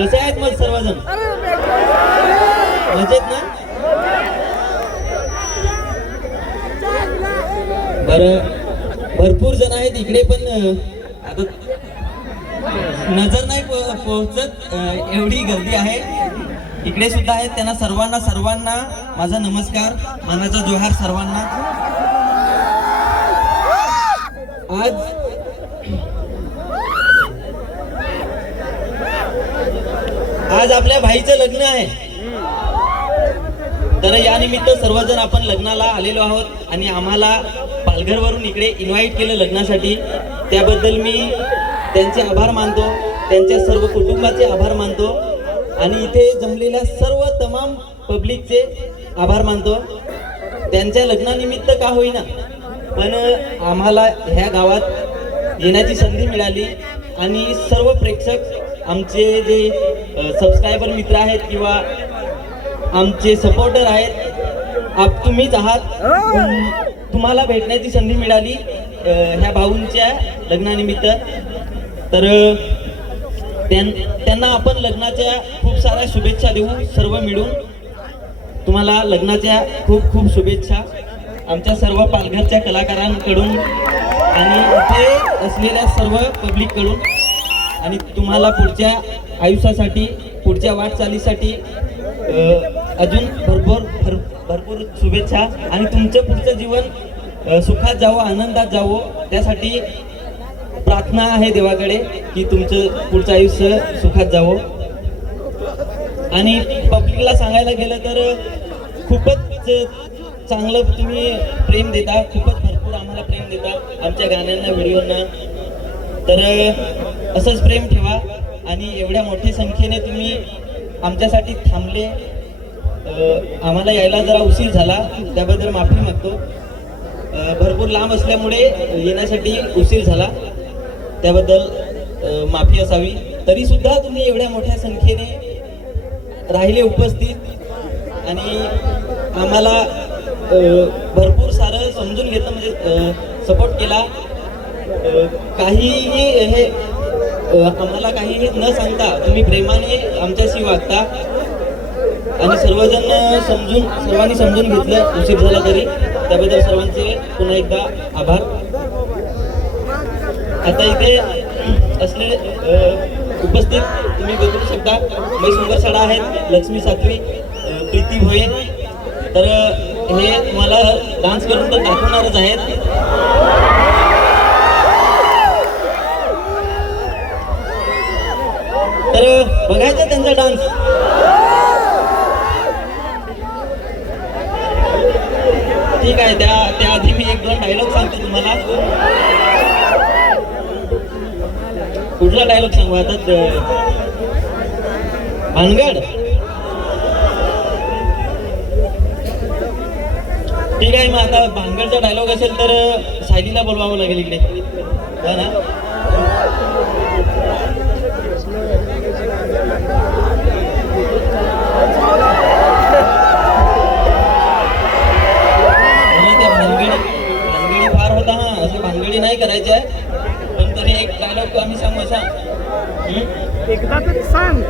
कसे आहेत मग सर्वजण. मजेत ना? बर. भरपूर जण आहेत इकडे पण आता नजर नाही पो- पोहोचत एवढी गर्दी आहे. इकडे सुद्धा आहेत त्यांना सर्वांना सर्वांना माझा नमस्कार मनाचा जोहार सर्वांना. आज आज आपल्या भाईचं लग्न आहे. तर या निमित्त सर्वजण आपण लग्नाला आलेलो आहोत आणि आम्हाला पालघरवरून इकडे इन्व्हाइट केलं लग्नासाठी. त्याबद्दल मी त्यांचे आभार मानतो त्यांच्या सर्व कुटुंबाचे आभार मानतो आणि इथे जमलेल्या सर्व तमाम पब्लिकचे आभार मानतो. त्यांच्या लग्नानिमित्त का होईना पण आम्हाला ह्या गावात येण्याची संधी मिळाली आणि सर्व प्रेक्षक आमचे जे सबस्क्रायबर मित्र आहेत किंवा आमचे सपोर्टर आहेत आप तुम्हीच आहात. तुम- तुम्हाला भेटण्याची संधी मिळाली ह्या भाऊंच्या लग्नानिमित्त. तर त्यांना आपण लग्नाच्या खूप साऱ्या शुभेच्छा देऊ सर्व मिळून. तुम्हाला लग्नाच्या खूप खूप शुभेच्छा. आमच्या सर्व पालघरच्या कलाकारांकडून आणि इथे असलेल्या सर्व पब्लिककडून आणि तुम्हाला पुढच्या आयुष्यासाठी पुढच्या वाटचालीसाठी अजून भरपूर भर भरपूर शुभेच्छा. आणि तुमचं पुढचं जीवन सुखात जावं आनंदात जावं त्यासाठी प्रार्थना आहे देवाकडे की तुमचं पुढचं आयुष्य सुखात जावं. आणि पब्लिकला सांगायला गेलं तर खूपच चांगलं तुम्ही प्रेम देता खूपच भरपूर आम्हाला प्रेम देता. आमच्या गाण्यांना व्हिडिओना. तर असंच प्रेम ठेवा आणि एवढ्या मोठ्या संख्येने तुम्ही आमच्यासाठी थांबले. आम्हाला यायला जरा उशीर झाला त्याबद्दल माफी मागतो. भरपूर लांब असल्यामुळे येण्यासाठी उशीर झाला. त्याबद्दल माफी असावी. तरी सुद्धा तुम्ही एवढ्या मोठ्या संख्येने राहिले उपस्थित आणि आम्हाला भरपूर सारं समजून घेतलं म्हणजे सपोर्ट केला. काहीही हे आम्हाला काहीही न सांगता तुम्ही प्रेमाने आमच्याशी वागता आणि सर्वजण समजून सर्वांनी समजून घेतलं उशीर झाला तरी त्याबद्दल सर्वांचे पुन्हा एकदा आभार. आता इथे असले उपस्थित तुम्ही बघू शकता मै सुंदर सडा आहेत लक्ष्मी सातवी प्रीती भोये. तर हे तुम्हाला डान्स करून तर दाखवणारच आहेत. बघायचं त्यांचा डान्स ठीक आहे त्या त्याआधी मी एक दोन डायलॉग सांगतो तुम्हाला. कुठला डायलॉग सांगू? आता भानगड. ठीक आहे मग आता भानगडचा डायलॉग असेल तर सायलीला बोलवावं लागेल इकडे. हो ना? एक डायलॉग आम्ही सांगू हं? एकदा तरी सांग